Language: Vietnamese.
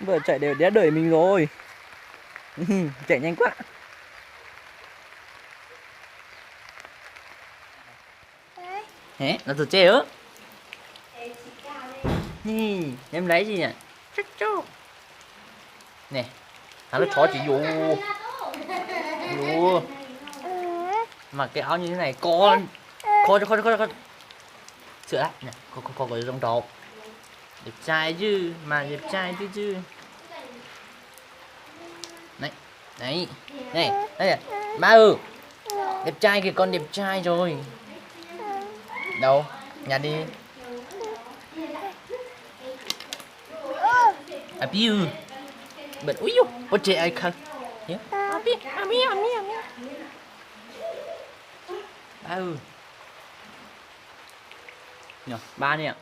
Vừa chạy đều đã đuổi mình rồi. Chạy nhanh quá. Hả? Là tụi trẻ ớ. Em lấy gì nhỉ? Nè, hắn nó chó chỉ vô. Vô. Mà cái áo như thế này con con sửa lại nè, con có trong đó. Đẹp trai chứ, mà đẹp trai chứ. Này, này, này, đây ba đẹp trai kìa, con đẹp trai rồi. Đâu, nhà đi. Abi but uyu, what did I cut? Yeah. Abi. Ba nhỉ, ba nè.